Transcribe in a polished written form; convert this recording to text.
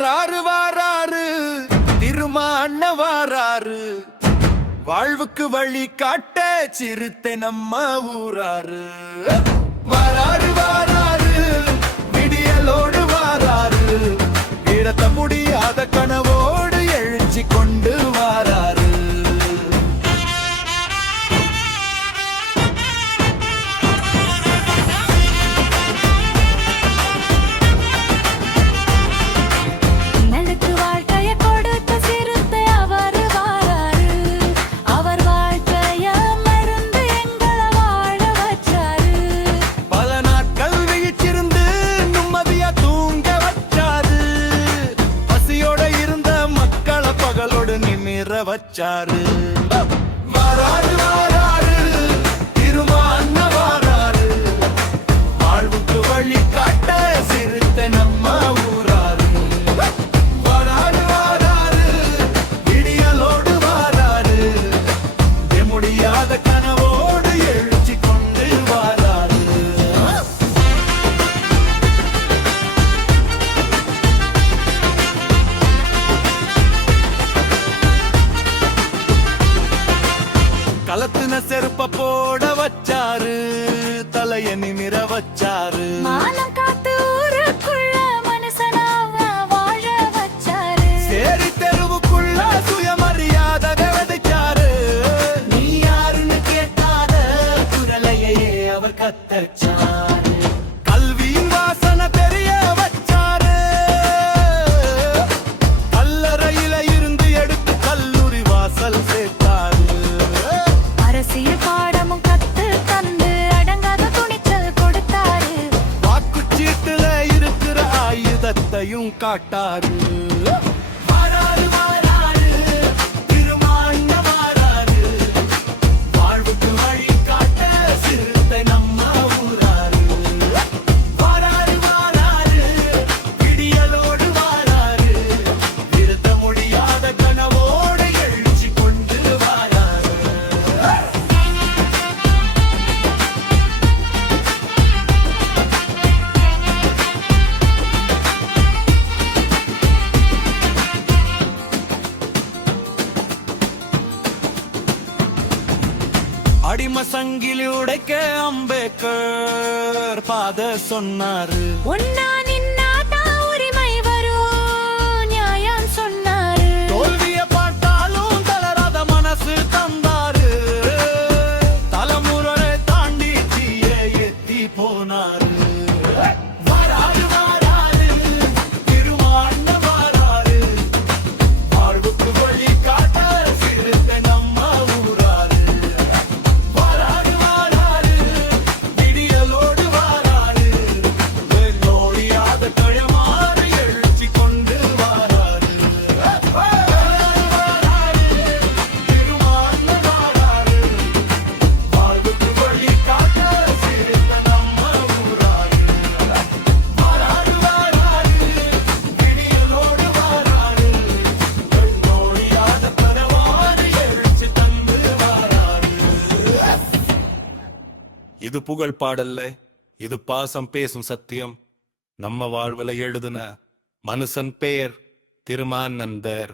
வாராரு வாராரு திருமான வாராரு வாழ்வுக்கு வழி காட்ட சிறுத்தை நம்ம ஊராரு. வாராரு வாராரு விடியலோடு வாராரு இடத்த முடியாத கனவோடு எழுச்சி கொண்டு வாராரு. வச்சாரு வாராரு வாராரு திருமான வாராரு வாழ்வுக்கு வழி காட்ட சிறுத்தை நம்ம ஊராரு. வாராரு வாராரு விடியலோடு வாராரு முடியாத கனவோடு எழுச்சி கொண்டு வாராரு. களத்தின செருப்ப போட வச்சாரு தலைய நிமிர வச்சாரு. மானம் காத்து ஊருக்குள்ள மனுஷனாவ வாழ வச்சாரு. சேரி தெருவுக்குள்ள சுயமரியாதை விதைச்சாரு. நீ யாருன்னு கேட்டாத குரலையே அவர் கத்தச்சாரு. கல்வியின் வாசனை தெரிய வச்சாரு. கல்லறையில இருந்து எடுத்து கல்லூரி வாசல் சேர்த்தாரு. பாடமும் கத்து தந்து அடங்காத துணிச்சல் கொடுத்தாரு. வாக்குச்சீட்டுல இருக்கிற ஆயுதத்தையும் காட்டாரு. வாராரு வாராரு திருமான வாராரு வாழ்வுக்கு வழி காட்ட சிறுத்தை நம்ம ஊராரு. வாராரு வாராரு விடியலோடு வாராரு நிறுத்த முடியாத கனவோடு எழுச்சி கொண்டு வாராரு. அடிம சங்கிலி உடைக்க அம்பேத்கர் பாத சொன்னாரு. ஒன்னா நின்னாதா உரிமை வரும் நியாயம் சொன்னாரு. தோல்விய பார்த்தாலும் தளராத மனசு தந்தாரு. தலைமுறை தாண்டி தீய எத்தி போனாரு. வாராரு வாராரு திருமான வாராரு வாழ்வுக்கு வழி காட்ட சிறுத்தை நம்ம ஊராரு. வாராரு வாராரு விடியலோடு வாராரு நோடியாத கழமாறு எழுச்சி கொண்டு வாராரு. வாராரு வாராரு திருமான வாராரு வாழ்வுக்கு வழி காட்ட சிறுத்தை நம்ம ஊராரு. வாராரு வாராரு விடியலோடு வாராரு நோடியாத கழமாறு எழுச்சி தந்து வாராரு. இது புகழ் பாடல்ல, இது பாசம் பேசும் சத்தியம். நம்ம வாழ்வுல எழுதுன மனுஷன் பேர் திருமானந்தர்.